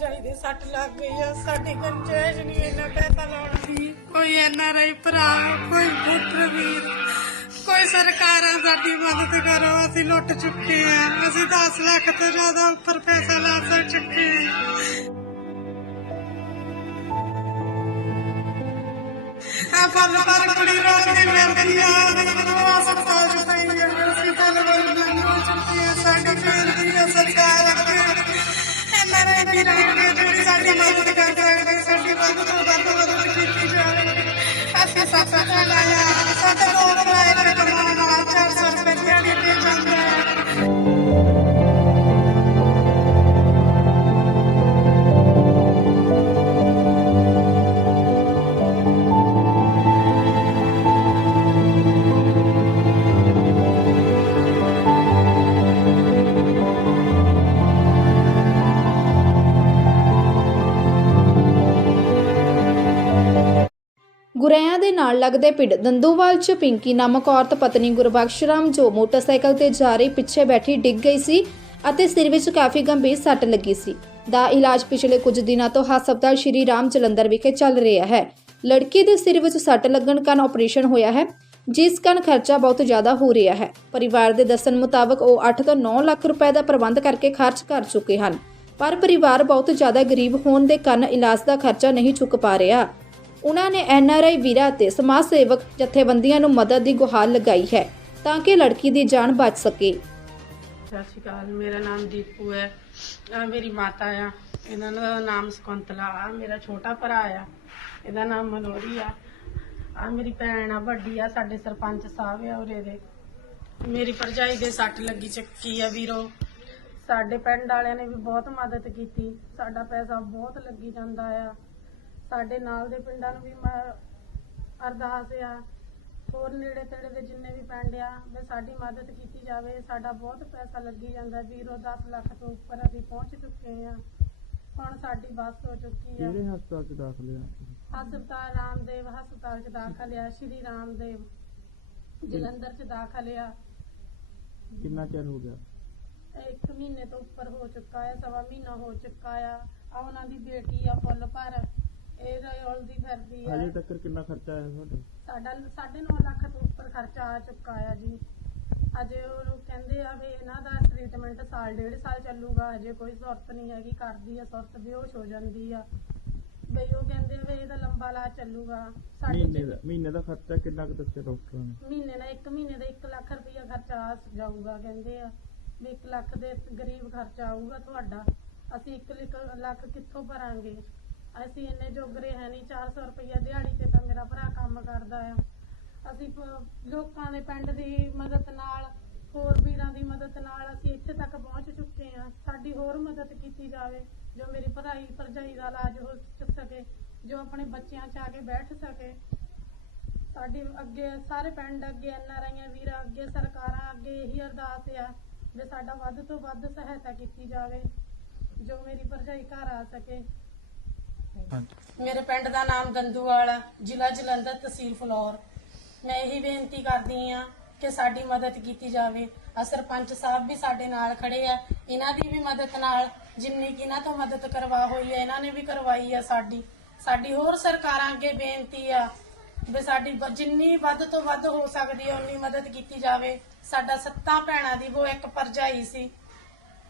ਭਰਜਾਈ ਦੇ ਸੱਟ ਲੱਗ ਗਈ ਆ। ਸਾਡੀ ਗੁੰਜਾਇਸ਼ ਨਹੀਂ ਇੰਨਾ ਪੈਸਾ ਲਾਉਣ ਦੀ। ਕੋਈ ਐਨਆਰਆਈ ਭਰਾ, ਕੋਈ ਪੁੱਤਰ ਵੀਰ, ਕੋਈ ਸਰਕਾਰਾਂ ਸਾਡੀ ਮਦਦ ਕਰੋ, ਅਸੀਂ ਲੁੱਟ ਚੁੱਕੇ ਆ। ਅਸੀਂ 10 ਲੱਖ ਤੋਂ ਜ਼ਿਆਦਾ ਉੱਪਰ ਪੈਸਾ ਲਾ ਸਕ ਚੁੱਕੇ ਆ। ਆ ਫਲ ਪਰ ਕੁੜੀ ਰੋਂਦੀ ਮਿਲਦੀ ਆ ਉਹ ਹਸਪਤਾਲ ਚ ਪਈ ਆ। ਇਹਨਾਂ ਨੇ ਗੁਰੈਆਂ ਦੇ ਨਾਲ ਲੱਗਦੇ ਪਿੰਡ ਦੰਦੂਵਾਲ ਚ ਪਿੰਕੀ ਨਾਮਕ ਔਰਤ ਪਤਨੀ ਗੁਰਬਖਸ਼ ਰਾਮ ਜੋ ਮੋਟਰਸਾਈਕਲ ਤੇ ਜਾ ਰਹੀ ਪਿੱਛੇ ਬੈਠੀ ਡਿੱਗ ਗਈ ਸੀ ਅਤੇ ਸਿਰ ਵਿੱਚ ਕਾਫੀ ਗੰਭੀਰ ਸੱਟ ਲੱਗੀ ਸੀ। ਦਾ ਇਲਾਜ ਪਿਛਲੇ ਕੁਝ ਦਿਨਾਂ ਤੋਂ ਹਸਪਤਾਲ ਸ਼੍ਰੀ ਰਾਮ ਜਲੰਧਰ ਵਿਖੇ ਚੱਲ ਰਿਹਾ ਹੈ। ਲੜਕੀ ਦੇ ਸਿਰ ਵਿੱਚ ਸੱਟ ਲੱਗਣ ਕਾਰਨ ਆਪਰੇਸ਼ਨ ਹੋਇਆ ਹੈ, ਜਿਸ ਕਾਰਨ ਖਰਚਾ ਬਹੁਤ ਜ਼ਿਆਦਾ ਹੋ ਰਿਹਾ ਹੈ। ਪਰਿਵਾਰ ਦੇ ਦੱਸਣ ਮੁਤਾਬਕ ਉਹ 8 ਤੋਂ 9 ਲੱਖ ਰੁਪਏ ਦਾ ਪ੍ਰਬੰਧ ਕਰਕੇ ਖਰਚ ਕਰ ਚੁੱਕੇ ਹਨ, ਪਰ ਪਰਿਵਾਰ ਬਹੁਤ ਜ਼ਿਆਦਾ ਗਰੀਬ ਹੋਣ ਦੇ ਕਾਰਨ ਇਲਾਜ ਦਾ ਖਰਚਾ ਨਹੀਂ ਚੁੱਕ ਪਾ ਰਿਹਾ। ਉਹਨਾਂ ਨੇ ਐਨਆਰਆਈ ਵੀਰਾ ਅਤੇ ਸਮਾਜ ਸੇਵਕ ਜਥੇਬੰਦੀਆਂ ਨੂੰ ਮਦਦ ਦੀ ਗੁਹਾਰ ਲਗਾਈ ਹੈ ਤਾਂ ਕਿ ਲੜਕੀ ਦੀ ਜਾਨ ਬਚ ਸਕੇ। ਸਤਿ ਸ਼੍ਰੀ ਅਕਾਲ, ਮੇਰਾ ਨਾਮ ਦੀਪੂ ਹੈ। ਆ ਮੇਰੀ ਮਾਤਾ ਆ। ਇਹਨਾਂ ਦਾ ਨਾਮ ਸਕੁੰਤਲਾ। ਆ ਮੇਰਾ ਛੋਟਾ ਭਰਾ ਆ। ਇਹਦਾ ਨਾਮ ਮਨੋਰੀ ਆ। ਆ ਮੇਰੀ ਭੈਣ ਆ, ਵੱਡੀ ਆ, ਸਾਡੇ ਸਰਪੰਚ ਸਾਹਿਬ ਆ ਉਰੇ ਦੇ। ਮੇਰੀ ਭਰਜਾਈ ਦੇ ਸੱਟ ਲੱਗੀ, ਚੱਕੀ ਆ ਵੀਰੋ। ਸਾਡੇ ਪਿੰਡ ਵਾਲਿਆਂ ਨੇ ਵੀ ਬਹੁਤ ਮਦਦ ਕੀਤੀ। ਸਾਡਾ ਪੈਸਾ ਬਹੁਤ ਲੱਗੀ ਜਾਂਦਾ ਆ। ਸਾਡੇ ਨਾਲ ਦੇ ਪਿੰਡਾਂ ਨੂੰ ਵੀ ਮੈਂ ਅਰਦਾਸ ਆ ਹੋਰ ਨੇੜੇ ਤੇੜੇ ਦੇ ਜਿੰਨੇ ਵੀ ਪਿੰਡ ਆ ਵੀ ਸਾਡੀ ਮਦਦ ਕੀਤੀ ਜਾਵੇ ਸਾਡਾ ਬਹੁਤ ਪੈਸਾ ਲੱਗੀ ਜਾਂਦਾ ਵੀਰੋ 10 ਲੱਖ ਤੋਂ ਉੱਪਰ ਅਸੀਂ ਪਹੁੰਚ ਚੁੱਕੇ ਆ ਹੁਣ ਸਾਡੀ ਬੱਸ ਹੋ ਚੁੱਕੀ ਆ ਕਿਹੜੇ ਹਸਪਤਾਲ ਚ ਦਾਖਲ ਆ ਹਸਪਤਾਲ ਰਾਮਦੇਵ ਹਸਪਤਾਲ ਚ ਦਾਖਲ ਆ ਸ਼੍ਰੀ ਰਾਮਦੇਵ ਜਲੰਧਰ ਚ ਦਾਖਲ ਆ। ਕਿੰਨਾ ਚਿਰ ਹੋ ਗਿਆ? ਇੱਕ ਮਹੀਨੇ ਤੋਂ ਉੱਪਰ ਹੋ ਚੁੱਕਾ ਹੈ ਸਵਾ ਮਹੀਨਾ ਹੋ ਚੁੱਕਾ ਆ। ਆ ਉਹਨਾਂ ਦੀ ਬੇਟੀ ਆ ਫੁੱਲ ਭਰ। ਇਹ ਰੋਲਦੀ ਫਿਰਦੀ ਆ। ਹਜੇ ਤੱਕ ਕਿੰਨਾ ਖਰਚਾ ਆਇਆ ਤੁਹਾਡਾ? ਸਾਡਾ 9.5 ਲੱਖ ਤੋਂ ਉੱਪਰ ਖਰਚਾ ਆ ਚੁੱਕਾ ਆ ਜੀ। ਅਜੇ ਉਹ ਕਹਿੰਦੇ ਆ ਵੀ ਇਹਨਾਂ ਦਾ ਟ੍ਰੀਟਮੈਂਟ ਸਾਲ ਡੇਢ ਸਾਲ ਚੱਲੂਗਾ। ਅਜੇ ਕੋਈ ਸੁਰਤ ਨਹੀਂ ਹੈਗੀ ਕਰਦੀ ਆ ਸੁਰਤ ਬੇਹੋਸ਼ ਹੋ ਜਾਂਦੀ ਆ। ਬਈ ਉਹ ਕਹਿੰਦੇ ਆ ਵੀ ਇਹਦਾ ਲੰਬਾ ਇਲਾਜ ਚੱਲੂਗਾ। ਸਾਡੇ ਮਹੀਨੇ ਦਾ ਮਹੀਨੇ ਦਾ ਖਰਚਾ ਕਿੰਨਾ ਕੁ ਦੱਸਿਆ ਡਾਕਟਰਾਂ ਨੇ? ਮਹੀਨੇ ਦਾ 1 ਮਹੀਨੇ ਦਾ 1 ਲੱਖ ਰੁਪਇਆ ਖਰਚਾ ਆ ਜਾਊਗਾ ਕਹਿੰਦੇ ਆ। ਵੀ 1 ਲੱਖ ਦੇ ਗਰੀਬ ਖਰਚਾ ਆਊਗਾ ਤੁਹਾਡਾ। ਅਸੀਂ 1 ਲੱਖ ਕਿੱਥੋਂ ਭਰਾਂਗੇ? ਅਸੀਂ ਇੰਨੇ ਜੋਗਰੇ ਹੈ ਨਹੀਂ 400 ਰੁਪਇਆ ਦਿਹਾੜੀ ਤੇ ਤਾਂ ਮੇਰਾ ਭਰਾ ਕੰਮ ਕਰਦਾ ਆ। ਅਸੀਂ ਪ- ਲੋਕਾਂ ਦੇ ਪਿੰਡ ਦੀ ਮਦਦ ਨਾਲ, ਹੋਰ ਵੀਰਾਂ ਦੀ ਮਦਦ ਨਾਲ ਅਸੀਂ ਇੱਥੇ ਤੱਕ ਪਹੁੰਚ ਚੁੱਕੇ ਹਾਂ। ਸਾਡੀ ਹੋਰ ਮਦਦ ਕੀਤੀ ਜਾਵੇ, ਜੋ ਮੇਰੀ ਭਰਾਈ ਭਰਜਾਈ ਦਾ ਇਲਾਜ ਹੋ ਸਕੇ, ਜੋ ਆਪਣੇ ਬੱਚਿਆਂ 'ਚ ਆ ਕੇ ਬੈਠ ਸਕੇ। ਸਾਡੀ ਅੱਗੇ ਸਾਰੇ ਪਿੰਡ ਅੱਗੇ ਐੱਨ ਆਰ ਆਈਆਂ ਵੀਰਾਂ, ਅੱਗੇ ਸਰਕਾਰਾਂ, ਅੱਗੇ ਇਹੀ ਅਰਦਾਸ ਆ ਵੀ ਸਾਡਾ ਵੱਧ ਤੋਂ ਵੱਧ ਸਹਾਇਤਾ ਕੀਤੀ ਜਾਵੇ, ਜੋ ਮੇਰੀ ਭਰਜਾਈ ਘਰ ਆ ਸਕੇ। ਹਾਂਜੀ। ਮੇਰੇ ਪਿੰਡ ਦਾ ਨਾਮ ਦੰਦੂਵਾਲ ਆ, ਜ਼ਿਲ੍ਹਾ ਜਲੰਧਰ ਤਹਿਸੀਲ ਫਲੌਰ। ਮੈਂ ਇਹੀ ਬੇਨਤੀ ਕਰਦੀ ਆ ਕਿ ਸਾਡੀ ਮਦਦ ਕੀਤੀ ਜਾਵੇ। ਆ ਸਰਪੰਚ ਸਾਹਿਬ ਵੀ ਸਾਡੇ ਨਾਲ ਖੜੇ ਆ। ਇਹਨਾਂ ਦੀ ਵੀ ਮਦਦ ਨਾਲ ਜਿੰਨੀ ਕਿ ਇਹਨਾਂ ਤੋਂ ਮਦਦ ਕਰਵਾ ਹੋਈ ਹੈ ਇਹਨਾਂ ਨੇ ਵੀ ਕਰਵਾਈ ਆ ਸਾਡੀ। ਸਾਡੀ ਹੋਰ ਸਰਕਾਰਾਂ ਅੱਗੇ ਬੇਨਤੀ ਆ ਵੀ ਸਾਡੀ ਜਿੰਨੀ ਵੱਧ ਤੋਂ ਵੱਧ ਹੋ ਸਕਦੀ ਹੈ ਉਨੀ ਮਦਦ ਕੀਤੀ ਜਾਵੇ। ਸਾਡਾ ਸੱਤਾਂ ਭੈਣਾਂ ਦੀ ਉਹ ਇੱਕ ਪਰਜਾਈ ਸੀ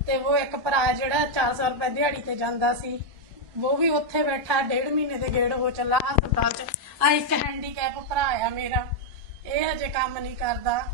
ਤੇ ਉਹ ਇੱਕ ਭਰਾ ਜਿਹੜਾ 400 ਰੁਪਏ ਦਿਹਾੜੀ ਤੇ ਜਾਂਦਾ ਸੀ। ਉਹ ਵੀ ਉੱਥੇ ਬੈਠਾ, ਡੇਢ ਮਹੀਨੇ ਦੇ ਗੇੜ ਹੋ ਚੱਲਾ ਹਸਪਤਾਲ 'ਚ। ਆ ਇੱਕ ਹੈਂਡੀਕੈਪ ਭਰਾ ਆ ਮੇਰਾ। ਇਹ ਹਜੇ ਕੰਮ ਨਹੀਂ ਕਰਦਾ।